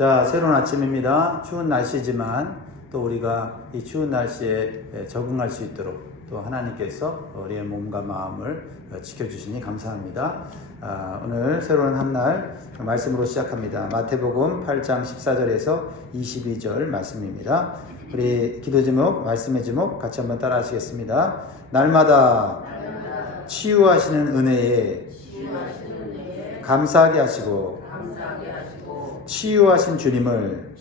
자, 새로운 아침입니다. 추운 날씨지만 또 우리가 이 추운 날씨에 적응할 수 있도록 또 하나님께서 우리의 몸과 마음을 지켜주시니 감사합니다. 오늘 새로운 한 날 말씀으로 시작합니다. 마태복음 8장 14절에서 22절 말씀입니다. 우리 기도 제목, 말씀의 제목 같이 한번 따라 하시겠습니다. 날마다 치유하시는 은혜에 감사하게 하시고 치유하신 주님을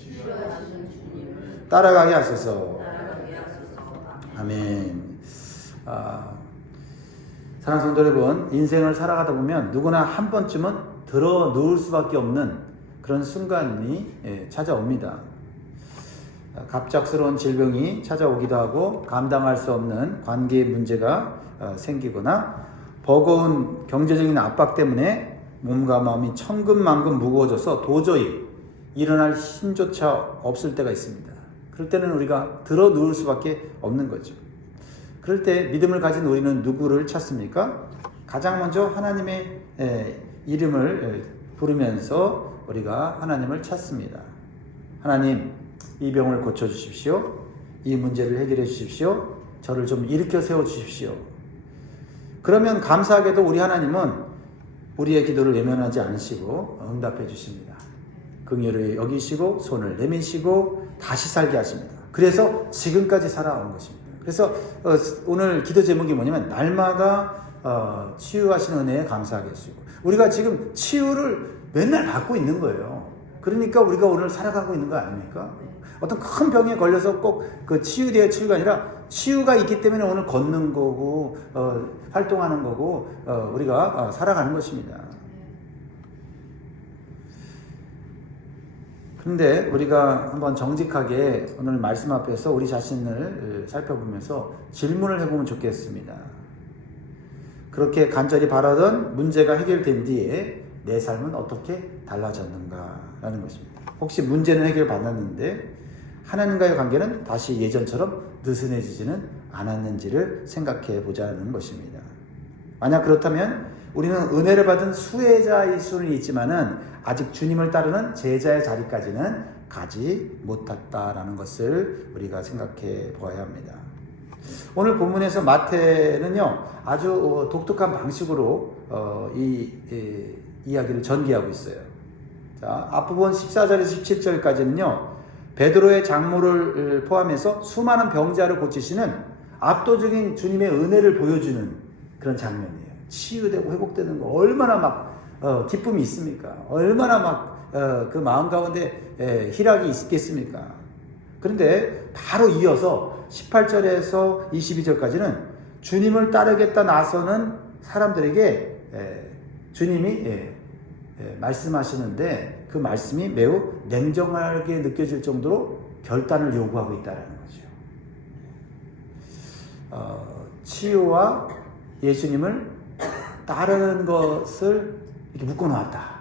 따라가게 하소서. 아멘. 사랑하는 성도 여러분, 인생을 살아가다 보면 누구나 한 번쯤은 들어 누울 수밖에 없는 그런 순간이 찾아옵니다. 갑작스러운 질병이 찾아오기도 하고 감당할 수 없는 관계의 문제가 생기거나 버거운 경제적인 압박 때문에 몸과 마음이 천근만근 무거워져서 도저히 일어날 힘조차 없을 때가 있습니다. 그럴 때는 우리가 들어 누울 수밖에 없는 거죠. 그럴 때 믿음을 가진 우리는 누구를 찾습니까? 가장 먼저 하나님의 이름을 부르면서 우리가 하나님을 찾습니다. 하나님, 이 병을 고쳐주십시오. 이 문제를 해결해 주십시오. 저를 좀 일으켜 세워주십시오. 그러면 감사하게도 우리 하나님은 우리의 기도를 외면하지 않으시고 응답해 주십니다. 긍휼히 여기시고 손을 내미시고 다시 살게 하십니다. 그래서 지금까지 살아온 것입니다. 그래서 오늘 기도 제목이 뭐냐면 날마다 치유하시는 은혜에 감사하게 하시고, 우리가 지금 치유를 맨날 받고 있는 거예요. 그러니까 우리가 오늘 살아가고 있는 거 아닙니까? 어떤 큰 병에 걸려서 꼭 그 치유되어 치유가 아니라 치유가 있기 때문에 오늘 걷는 거고 활동하는 거고 우리가 살아가는 것입니다. 그런데 우리가 한번 정직하게 오늘 말씀 앞에서 우리 자신을 살펴보면서 질문을 해보면 좋겠습니다. 그렇게 간절히 바라던 문제가 해결된 뒤에 내 삶은 어떻게 달라졌는가라는 것입니다. 혹시 문제는 해결받았는데 하나님과의 관계는 다시 예전처럼 느슨해지지는 않았는지를 생각해 보자는 것입니다. 만약 그렇다면 우리는 은혜를 받은 수혜자일 수는 있지만은 아직 주님을 따르는 제자의 자리까지는 가지 못했다라는 것을 우리가 생각해 보아야 합니다. 오늘 본문에서 마태는요, 아주 독특한 방식으로 이 이야기를 전개하고 있어요. 자, 앞부분 14절에서 17절까지는요, 베드로의 장모를 포함해서 수많은 병자를 고치시는 압도적인 주님의 은혜를 보여주는 그런 장면이에요. 치유되고 회복되는 거 얼마나 막 기쁨이 있습니까? 얼마나 막 그 마음 가운데 희락이 있겠습니까? 그런데 바로 이어서 18절에서 22절까지는 주님을 따르겠다 나서는 사람들에게 주님이 말씀하시는데 그 말씀이 매우 냉정하게 느껴질 정도로 결단을 요구하고 있다는 거죠. 치유와 예수님을 따르는 것을 이렇게 묶어놓았다.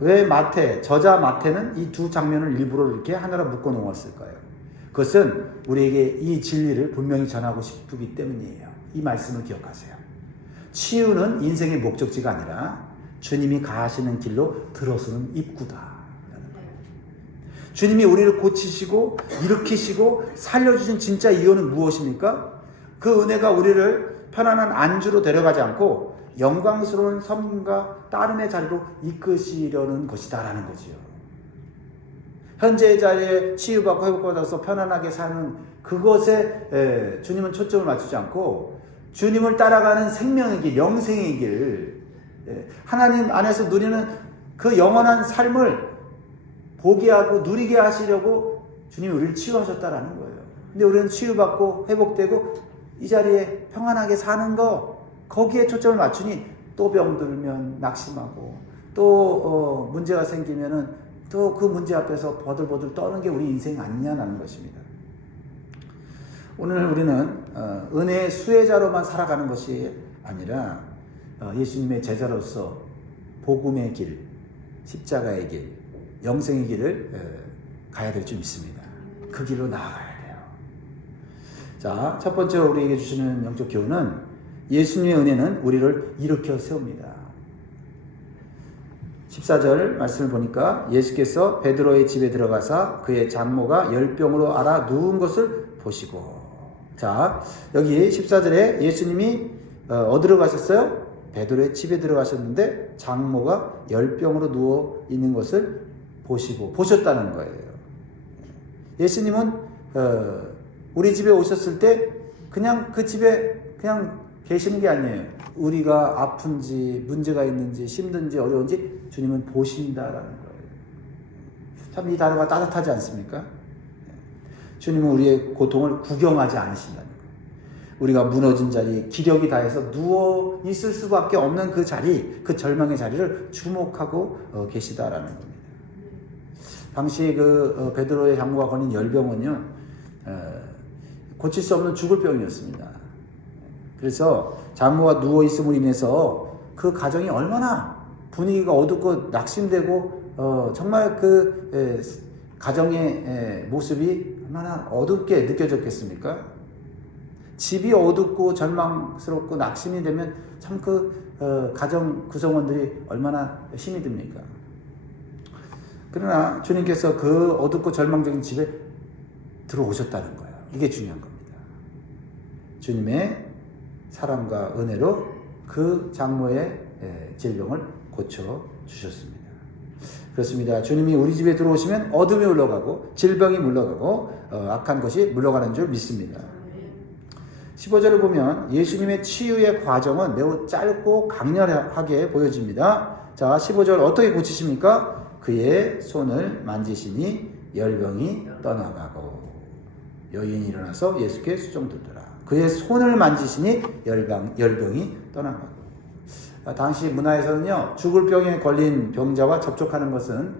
왜 저자 마태는 이 두 장면을 일부러 이렇게 하나로 묶어놓았을까요? 그것은 우리에게 이 진리를 분명히 전하고 싶기 때문이에요. 이 말씀을 기억하세요. 치유는 인생의 목적지가 아니라 주님이 가시는 길로 들어서는 입구다. 주님이 우리를 고치시고 일으키시고 살려주신 진짜 이유는 무엇입니까? 그 은혜가 우리를 편안한 안주로 데려가지 않고 영광스러운 섬김과 따름의 자리로 이끄시려는 것이다라는 거지요. 현재의 자리에 치유받고 회복받아서 편안하게 사는 그것에 주님은 초점을 맞추지 않고 주님을 따라가는 생명의 길, 영생의 길, 하나님 안에서 누리는 그 영원한 삶을 보게 하고 누리게 하시려고 주님이 우리를 치유하셨다라는 거예요. 근데 우리는 치유받고 회복되고 이 자리에 평안하게 사는 거, 거기에 초점을 맞추니 또 병들면 낙심하고 또 문제가 생기면은 또 그 문제 앞에서 버들버들 떠는 게 우리 인생 아니냐는 것입니다. 오늘 우리는 은혜의 수혜자로만 살아가는 것이 아니라 예수님의 제자로서 복음의 길, 십자가의 길, 영생의 길을 가야 될 줄 믿습니다. 그 길로 나아가야 돼요. 자, 첫 번째로 우리에게 주시는 영적 교훈은 예수님의 은혜는 우리를 일으켜 세웁니다. 14절 말씀을 보니까 예수께서 베드로의 집에 들어가사 그의 장모가 열병으로 앓아 누운 것을 보시고. 자, 여기 14절에 예수님이 어디로 가셨어요? 베드로의 집에 들어가셨는데 장모가 열병으로 누워 있는 것을 보셨다는 거예요. 예수님은 우리 집에 오셨을 때 그냥 그 집에 그냥 계시는 게 아니에요. 우리가 아픈지 문제가 있는지 힘든지 어려운지 주님은 보신다라는 거예요. 참 이 단어가 따뜻하지 않습니까? 주님은 우리의 고통을 구경하지 않으신다는 거예요. 우리가 무너진 자리, 기력이 다해서 누워 있을 수밖에 없는 그 자리, 그 절망의 자리를 주목하고 계시다라는 겁니다. 당시 그 베드로의 장모가 걸린 열병은요, 고칠 수 없는 죽을 병이었습니다. 그래서 장모가 누워 있음으로 인해서 그 가정이 얼마나 분위기가 어둡고 낙심되고 정말 그 가정의 모습이 얼마나 어둡게 느껴졌겠습니까? 집이 어둡고 절망스럽고 낙심이 되면 참 그 가정 구성원들이 얼마나 힘이 듭니까? 그러나 주님께서 그 어둡고 절망적인 집에 들어오셨다는 거예요. 이게 중요한 겁니다. 주님의 사랑과 은혜로 그 장모의 질병을 고쳐 주셨습니다. 그렇습니다. 주님이 우리 집에 들어오시면 어둠이 물러가고 질병이 물러가고 악한 것이 물러가는 줄 믿습니다. 15절을 보면 예수님의 치유의 과정은 매우 짧고 강렬하게 보여집니다. 자, 15절 어떻게 고치십니까? 그의 손을 만지시니 열병이 떠나가고. 여인이 일어나서 예수께 수종들더라. 그의 손을 만지시니 열병이 떠나가고. 당시 문화에서는요, 죽을 병에 걸린 병자와 접촉하는 것은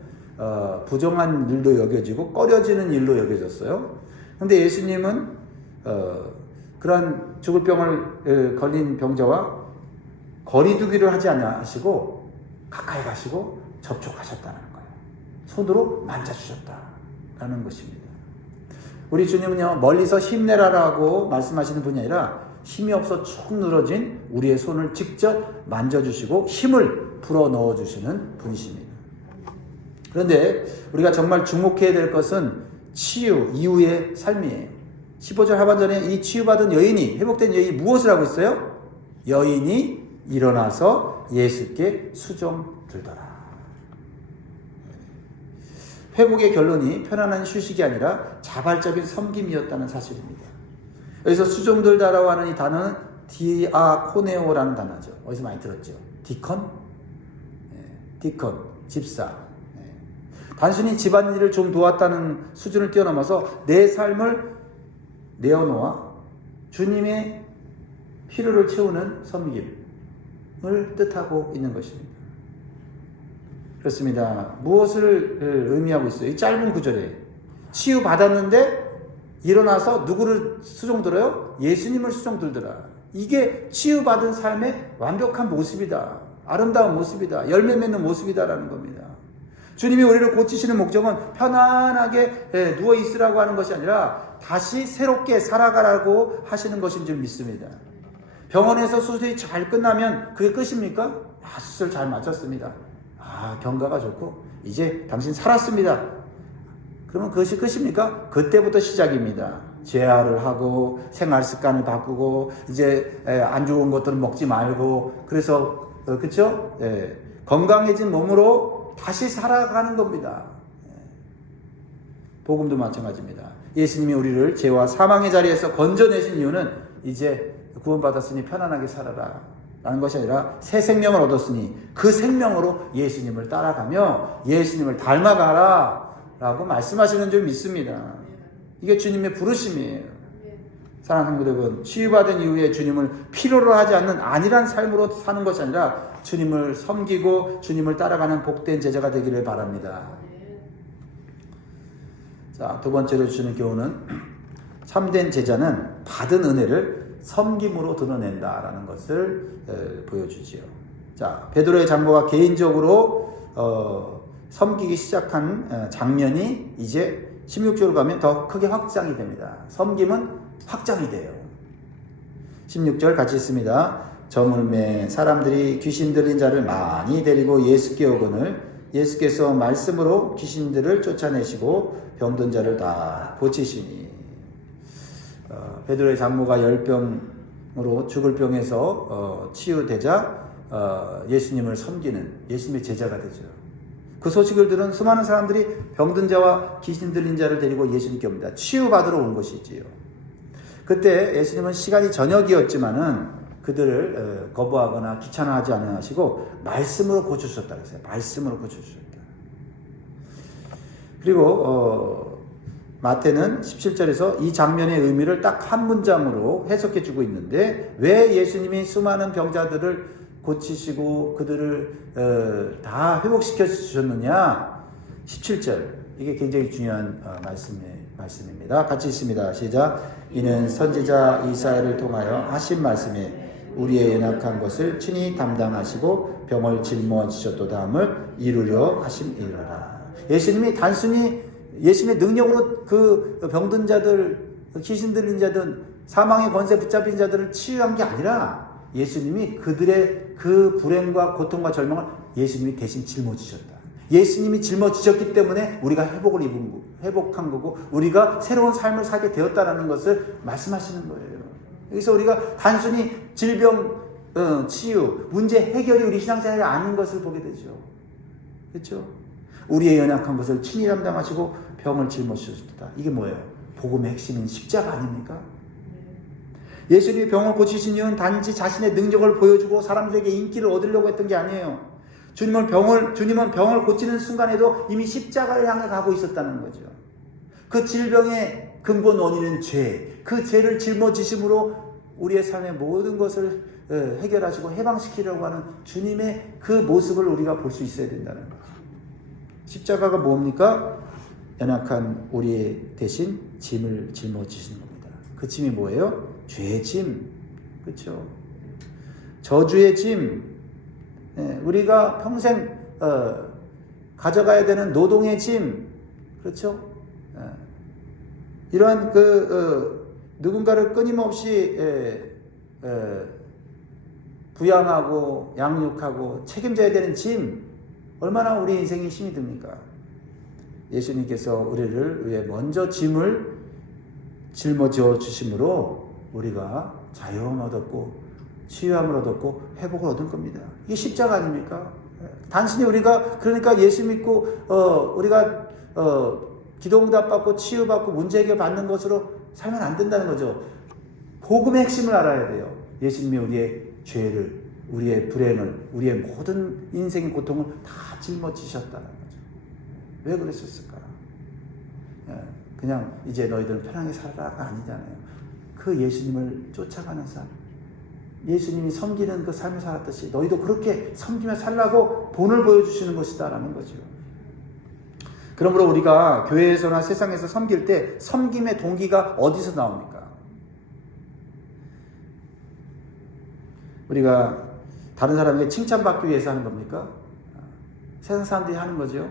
부정한 일로 여겨지고 꺼려지는 일로 여겨졌어요. 그런데 예수님은 그러한 죽을 병을 걸린 병자와 거리두기를 하지 않으시고 가까이 가시고 접촉하셨다는 거예요. 손으로 만져주셨다라는 것입니다. 우리 주님은요, 멀리서 힘내라라고 말씀하시는 분이 아니라 힘이 없어 축 늘어진 우리의 손을 직접 만져주시고 힘을 불어 넣어주시는 분이십니다. 그런데 우리가 정말 주목해야 될 것은 치유 이후의 삶이에요. 15절 하반전에 이 치유받은 여인이, 회복된 여인이 무엇을 하고 있어요? 여인이 일어나서 예수께 수종 들더라. 회복의 결론이 편안한 휴식이 아니라 자발적인 섬김이었다는 사실입니다. 여기서 수종 들다라고 하는 이 단어는 디아코네오라는 단어죠. 어디서 많이 들었죠? 디컨, 집사. 단순히 집안일을 좀 도왔다는 수준을 뛰어넘어서 내 삶을 내어놓아 주님의 필요를 채우는 섬김을 뜻하고 있는 것입니다. 그렇습니다. 무엇을 의미하고 있어요? 이 짧은 구절에 치유받았는데 일어나서 누구를 수종들어요? 예수님을 수종들더라. 이게 치유받은 삶의 완벽한 모습이다. 아름다운 모습이다. 열매 맺는 모습이다라는 겁니다. 주님이 우리를 고치시는 목적은 편안하게 누워 있으라고 하는 것이 아니라 다시 새롭게 살아가라고 하시는 것인 줄 믿습니다. 병원에서 수술이 잘 끝나면 그게 끝입니까? 수술 잘 마쳤습니다. 경과가 좋고 이제 당신 살았습니다. 그러면 그것이 끝입니까? 그때부터 시작입니다. 재활을 하고 생활 습관을 바꾸고 이제 안 좋은 것들은 먹지 말고 그래서 그렇죠? 건강해진 몸으로 다시 살아가는 겁니다. 복음도 마찬가지입니다. 예수님이 우리를 죄와 사망의 자리에서 건져내신 이유는 이제 구원받았으니 편안하게 살아라 라는 것이 아니라 새 생명을 얻었으니 그 생명으로 예수님을 따라가며 예수님을 닮아가라 라고 말씀하시는 줄 믿습니다. 이게 주님의 부르심이에요. 사랑하는 성도 여러분, 치유받은 이후에 주님을 필요로 하지 않는 안일한 삶으로 사는 것이 아니라 주님을 섬기고 주님을 따라가는 복된 제자가 되기를 바랍니다. 자, 두 번째로 주시는 교훈은 참된 제자는 받은 은혜를 섬김으로 드러낸다라는 것을 보여주지요. 자, 베드로의 장모가 개인적으로 섬기기 시작한 장면이 이제 16절로 가면 더 크게 확장이 됩니다. 섬김은 확장이 돼요. 16절 같이 있습니다. 저물매 사람들이 귀신 들린 자를 많이 데리고 예수께 오거늘 예수께서 말씀으로 귀신들을 쫓아내시고 병든 자를 다 고치시니. 베드로의 장모가 열병으로 죽을 병에서 치유되자 예수님을 섬기는 예수님의 제자가 되죠. 그 소식을 들은 수많은 사람들이 병든 자와 귀신 들린 자를 데리고 예수님께 옵니다. 치유받으러 온 것이지요. 그때 예수님은 시간이 저녁이었지만은 그들을 거부하거나 귀찮아하지 않으시고 말씀으로 고쳐주셨다 그랬어요. 말씀으로 고쳐주셨다. 그리고 마태는 17절에서 이 장면의 의미를 딱 한 문장으로 해석해 주고 있는데, 왜 예수님이 수많은 병자들을 고치시고 그들을 다 회복시켜 주셨느냐? 17절, 이게 굉장히 중요한 말씀입니다. 같이 읽습니다. 시작. 이는 선지자 이사야를 통하여 하신 말씀에 우리의 연약한 것을 친히 담당하시고 병을 짊어지셨도다 함을 이루려 하심이라. 예수님이 단순히 예수님의 능력으로 그 병든 자들, 귀신 들린 자들, 사망의 권세 붙잡힌 자들을 치유한 게 아니라 예수님이 그들의 그 불행과 고통과 절망을 예수님이 대신 짊어지셨다. 예수님이 짊어지셨기 때문에 우리가 회복한 거고 우리가 새로운 삶을 살게 되었다는 것을 말씀하시는 거예요. 여기서 우리가 단순히 질병 치유, 문제 해결이 우리 신앙생활이 아닌 것을 보게 되죠. 그렇죠? 우리의 연약한 것을 친히 담당하시고 병을 짊어지셨다. 이게 뭐예요? 복음의 핵심인 십자가 아닙니까? 예수님이 병을 고치신 이유는 단지 자신의 능력을 보여주고 사람들에게 인기를 얻으려고 했던 게 아니에요. 주님은 병을 고치는 순간에도 이미 십자가를 향해 가고 있었다는 거죠. 그 질병의 근본 원인은 죄, 그 죄를 짊어지심으로 우리의 삶의 모든 것을 해결하시고 해방시키려고 하는 주님의 그 모습을 우리가 볼 수 있어야 된다는 거죠. 십자가가 뭡니까? 연약한 우리의 대신 짐을 짊어지시는 겁니다. 그 짐이 뭐예요? 죄의 짐, 그렇죠? 저주의 짐, 우리가 평생 가져가야 되는 노동의 짐, 그렇죠? 이러한 누군가를 끊임없이 부양하고 양육하고 책임져야 되는 짐, 얼마나 우리 인생이 힘이 듭니까? 예수님께서 우리를 위해 먼저 짐을 짊어져 주심으로 우리가 자유함을 얻었고 치유함을 얻었고 회복을 얻은 겁니다. 이게 십자가 아닙니까? 단순히 우리가 그러니까 예수 믿고 우리가 기도응답 받고 치유받고 문제 해결 받는 것으로 살면 안 된다는 거죠. 복음의 핵심을 알아야 돼요. 예수님이 우리의 죄를, 우리의 불행을, 우리의 모든 인생의 고통을 다 짊어지셨다는 거죠. 왜 그랬었을까? 그냥 이제 너희들은 편하게 살아라가 아니잖아요. 그 예수님을 쫓아가는 삶, 예수님이 섬기는 그 삶을 살았듯이 너희도 그렇게 섬기며 살라고 본을 보여주시는 것이다라는 거죠. 그러므로 우리가 교회에서나 세상에서 섬길 때 섬김의 동기가 어디서 나옵니까? 우리가 다른 사람에게 칭찬받기 위해서 하는 겁니까? 세상 사람들이 하는 거죠?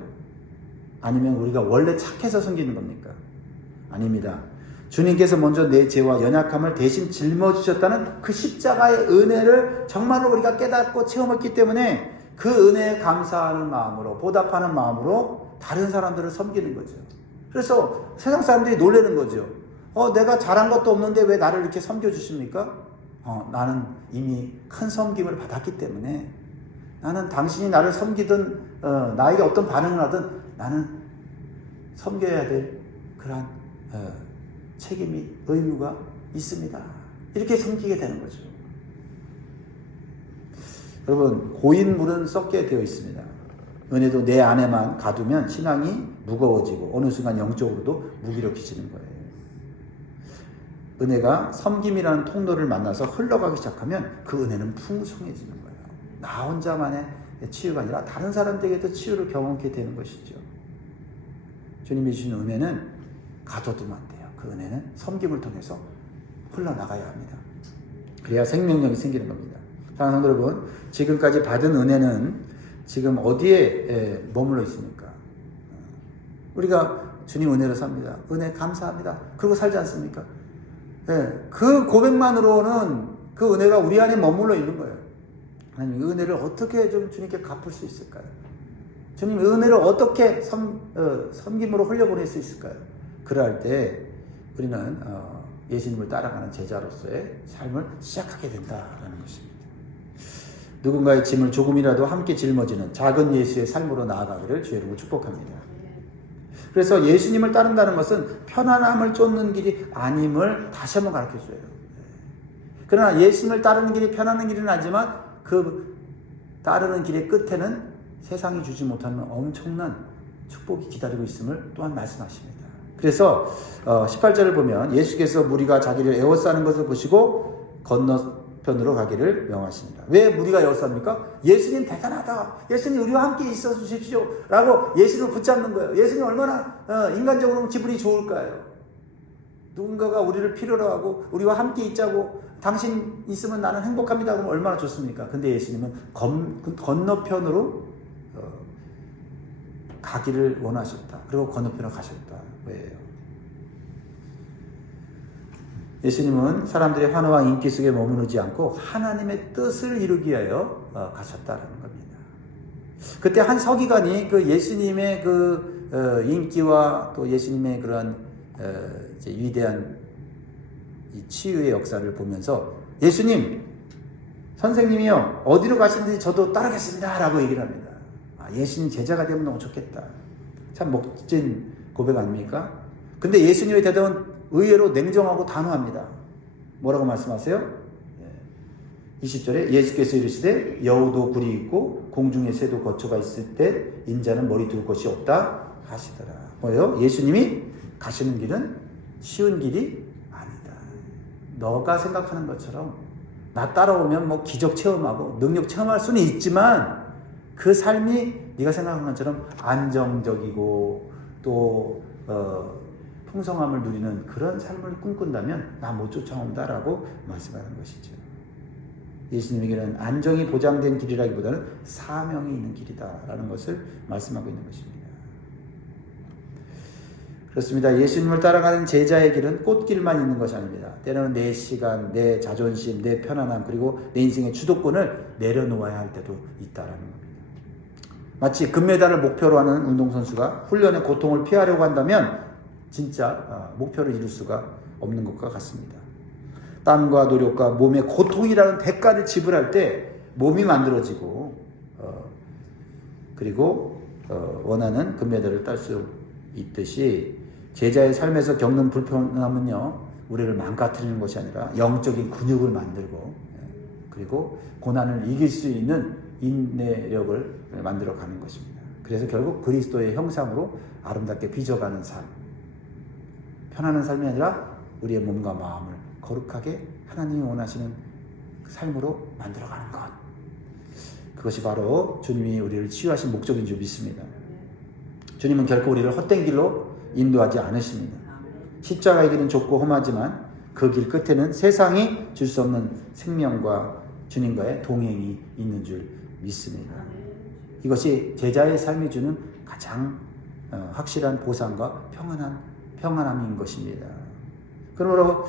아니면 우리가 원래 착해서 섬기는 겁니까? 아닙니다. 주님께서 먼저 내 죄와 연약함을 대신 짊어지셨다는 그 십자가의 은혜를 정말로 우리가 깨닫고 체험했기 때문에 그 은혜에 감사하는 마음으로, 보답하는 마음으로 다른 사람들을 섬기는 거죠. 그래서 세상 사람들이 놀라는 거죠. 내가 잘한 것도 없는데 왜 나를 이렇게 섬겨주십니까? 나는 이미 큰 섬김을 받았기 때문에, 나는 당신이 나를 섬기든 나에게 어떤 반응을 하든 나는 섬겨야 될 그러한 책임이, 의무가 있습니다. 이렇게 섬기게 되는 거죠. 여러분, 고인 물은 썩게 되어 있습니다. 은혜도 내 안에만 가두면 신앙이 무거워지고 어느 순간 영적으로도 무기력해지는 거예요. 은혜가 섬김이라는 통로를 만나서 흘러가기 시작하면 그 은혜는 풍성해지는 거예요. 나 혼자만의 치유가 아니라 다른 사람들에게도 치유를 경험하게 되는 것이죠. 주님이 주신 은혜는 가둬두면 안 돼요. 그 은혜는 섬김을 통해서 흘러나가야 합니다. 그래야 생명력이 생기는 겁니다. 사랑하는 성도 여러분, 지금까지 받은 은혜는 지금 어디에 머물러 있습니까? 우리가 주님 은혜로 삽니다. 은혜 감사합니다. 그러고 살지 않습니까? 그 고백만으로는 그 은혜가 우리 안에 머물러 있는 거예요. 하나님, 이 은혜를 어떻게 좀 주님께 갚을 수 있을까요? 주님 은혜를 어떻게 섬김으로 흘려보낼 수 있을까요? 그럴 때 우리는 예수님을 따라가는 제자로서의 삶을 시작하게 된다라는 것입니다. 누군가의 짐을 조금이라도 함께 짊어지는 작은 예수의 삶으로 나아가기를 주의 이름으로 축복합니다. 그래서 예수님을 따른다는 것은 편안함을 쫓는 길이 아님을 다시 한번 가르쳐줘요. 그러나 예수님을 따르는 길이 편안한 길은 아니지만 그 따르는 길의 끝에는 세상이 주지 못하는 엄청난 축복이 기다리고 있음을 또한 말씀하십니다. 그래서 18절을 보면 예수께서 무리가 자기를 에워싸는 것을 보시고 건너편으로 가기를 명하십니다. 왜 무리가 에워쌉니까? 예수님 대단하다. 예수님 우리와 함께 있어 주십시오. 라고 예수님을 붙잡는 거예요. 예수님 얼마나 인간적으로 기분이 좋을까요? 누군가가 우리를 필요로 하고 우리와 함께 있자고 당신 있으면 나는 행복합니다. 그러면 얼마나 좋습니까? 근데 예수님은 건너편으로 가기를 원하셨다. 그리고 건너편으로 가셨다. 왜요? 예수님은 사람들의 환호와 인기 속에 머무르지 않고 하나님의 뜻을 이루기 위하여 가셨다는 겁니다. 그때 한 서기관이 그 예수님의 그 인기와 또 예수님의 그런 이제 위대한 이 치유의 역사를 보면서 예수님, 선생님이요 어디로 가시는지 저도 따르겠습니다 라고 얘기를 합니다. 예수님 제자가 되면 너무 좋겠다. 참 멋진 고백 아닙니까? 근데 예수님의 대답은 의외로 냉정하고 단호합니다. 뭐라고 말씀하세요? 20절에 예수께서 이르시되 여우도 굴이 있고 공중에 새도 거처가 있을 때 인자는 머리 둘 곳이 없다 하시더라. 뭐예요? 예수님이 가시는 길은 쉬운 길이 아니다. 너가 생각하는 것처럼 나 따라오면 뭐 기적 체험하고 능력 체험할 수는 있지만 그 삶이 네가 생각하는 것처럼 안정적이고 또 풍성함을 누리는 그런 삶을 꿈꾼다면 나 못 쫓아온다라고 말씀하는 것이죠. 예수님에게는 안정이 보장된 길이라기보다는 사명이 있는 길이다라는 것을 말씀하고 있는 것입니다. 그렇습니다. 예수님을 따라가는 제자의 길은 꽃길만 있는 것이 아닙니다. 때로는 내 시간, 내 자존심, 내 편안함 그리고 내 인생의 주도권을 내려놓아야 할 때도 있다라는 겁니다. 마치 금메달을 목표로 하는 운동선수가 훈련의 고통을 피하려고 한다면 진짜 목표를 이룰 수가 없는 것과 같습니다. 땀과 노력과 몸의 고통이라는 대가를 지불할 때 몸이 만들어지고 그리고 원하는 금메달을 딸 수 있듯이 제자의 삶에서 겪는 불편함은요 우리를 망가뜨리는 것이 아니라 영적인 근육을 만들고 그리고 고난을 이길 수 있는 인내력을 만들어가는 것입니다. 그래서 결국 그리스도의 형상으로 아름답게 빚어가는 삶, 편안한 삶이 아니라 우리의 몸과 마음을 거룩하게 하나님이 원하시는 삶으로 만들어가는 것, 그것이 바로 주님이 우리를 치유하신 목적인 줄 믿습니다. 주님은 결코 우리를 헛된 길로 인도하지 않으십니다. 십자가의 길은 좁고 험하지만 그 길 끝에는 세상이 줄 수 없는 생명과 주님과의 동행이 있는 줄 믿습니다. 이것이 제자의 삶이 주는 가장 확실한 보상과 평안함인 것입니다. 그러므로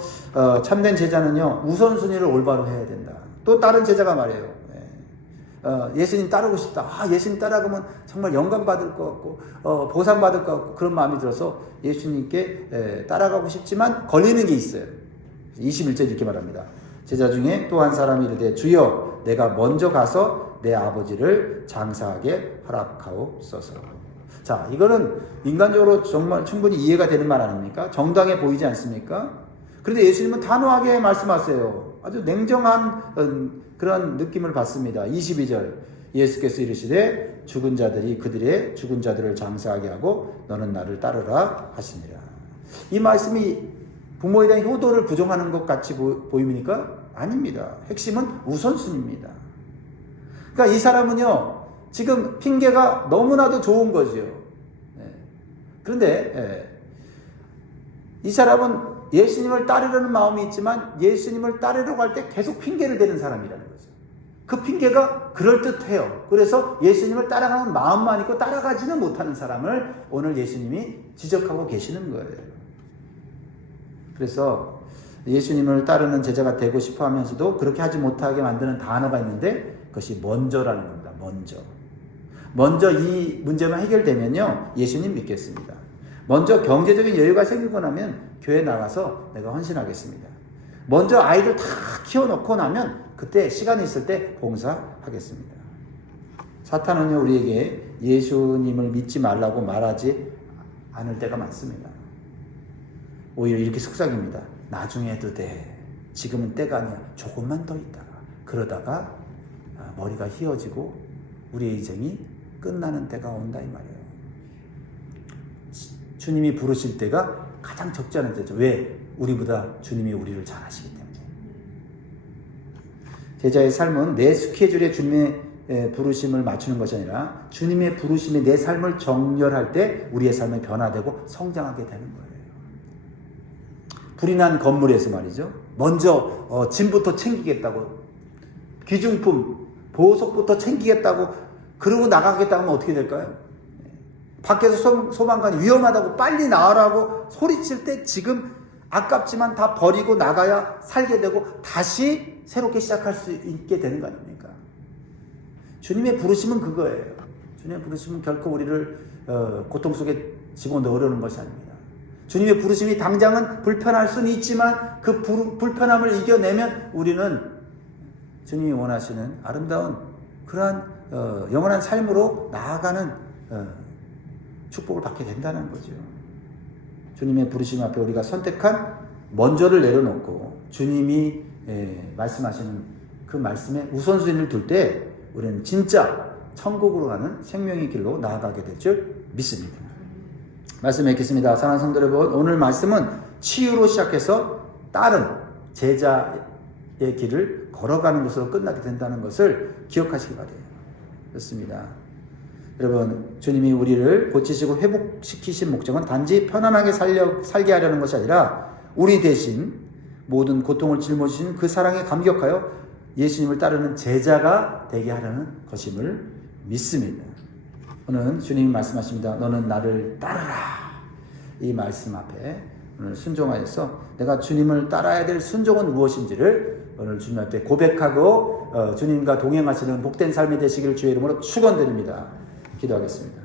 참된 제자는요 우선순위를 올바로 해야 된다. 또 다른 제자가 말해요. 예수님 따르고 싶다. 예수님 따라가면 정말 영광 받을 것 같고 보상 받을 것 같고 그런 마음이 들어서 예수님께 따라가고 싶지만 걸리는 게 있어요. 21절 이렇게 말합니다. 제자 중에 또 한 사람이 이르되 주여 내가 먼저 가서 내 아버지를 장사하게 허락하옵소서. 자, 이거는 인간적으로 정말 충분히 이해가 되는 말 아닙니까? 정당해 보이지 않습니까? 그런데 예수님은 단호하게 말씀하세요. 아주 냉정한 그런 느낌을 받습니다. 22절 예수께서 이르시되 죽은 자들이 그들의 죽은 자들을 장사하게 하고 너는 나를 따르라 하시니라. 이 말씀이 부모에 대한 효도를 부정하는 것 같이 보입니까? 아닙니다. 핵심은 우선순위입니다. 그러니까 이 사람은요 지금 핑계가 너무나도 좋은 거죠. 그런데 이 사람은 예수님을 따르려는 마음이 있지만 예수님을 따르려고 할 때 계속 핑계를 대는 사람이라는 거죠. 그 핑계가 그럴듯해요. 그래서 예수님을 따라가는 마음만 있고 따라가지는 못하는 사람을 오늘 예수님이 지적하고 계시는 거예요. 그래서 예수님을 따르는 제자가 되고 싶어 하면서도 그렇게 하지 못하게 만드는 단어가 있는데 그것이 먼저라는 겁니다. 먼저 이 문제만 해결되면요, 예수님 믿겠습니다. 먼저 경제적인 여유가 생기고 나면 교회 나가서 내가 헌신하겠습니다. 먼저 아이들 다 키워놓고 나면 그때 시간이 있을 때 봉사하겠습니다. 사탄은요, 우리에게 예수님을 믿지 말라고 말하지 않을 때가 많습니다. 오히려 이렇게 속삭입니다. 나중에 해도 돼. 지금은 때가 아니야. 조금만 더 있다가. 그러다가 머리가 휘어지고 우리의 인생이 끝나는 때가 온다 이 말이에요. 주님이 부르실 때가 가장 적지 않은 때죠. 왜? 우리보다 주님이 우리를 잘 아시기 때문에. 제자의 삶은 내 스케줄에 주님의 부르심을 맞추는 것이 아니라 주님의 부르심이 내 삶을 정렬할 때 우리의 삶이 변화되고 성장하게 되는 거예요. 불이 난 건물에서 말이죠. 먼저 짐부터 챙기겠다고, 귀중품, 보석부터 챙기겠다고 그러고 나가겠다 하면 어떻게 될까요? 밖에서 소방관이 위험하다고 빨리 나오라고 소리칠 때 지금 아깝지만 다 버리고 나가야 살게 되고 다시 새롭게 시작할 수 있게 되는 거 아닙니까? 주님의 부르심은 그거예요. 주님의 부르심은 결코 우리를 고통 속에 집어넣으려는 것이 아닙니다. 주님의 부르심이 당장은 불편할 수는 있지만 그 불편함을 이겨내면 우리는 주님이 원하시는 아름다운 그러한 영원한 삶으로 나아가는 축복을 받게 된다는 거죠. 주님의 부르심 앞에 우리가 선택한 먼저를 내려놓고 주님이 말씀하시는 그 말씀에 우선순위를 둘 때 우리는 진짜 천국으로 가는 생명의 길로 나아가게 될 줄 믿습니다. 말씀 읽겠습니다. 사랑하는 성도 여러분, 오늘 말씀은 치유로 시작해서 따른 제자의 길을 걸어가는 것으로 끝나게 된다는 것을 기억하시기 바라요. 그렇습니다. 여러분, 주님이 우리를 고치시고 회복시키신 목적은 단지 편안하게 살게 하려는 것이 아니라 우리 대신 모든 고통을 짊어지신 그 사랑에 감격하여 예수님을 따르는 제자가 되게 하려는 것임을 믿습니다. 오늘 주님이 말씀하십니다. 너는 나를 따르라. 이 말씀 앞에 오늘 순종하여서 내가 주님을 따라야 될 순종은 무엇인지를 오늘 주님 앞에 고백하고 주님과 동행하시는 복된 삶이 되시기를 주의 이름으로 축원드립니다. 기도하겠습니다.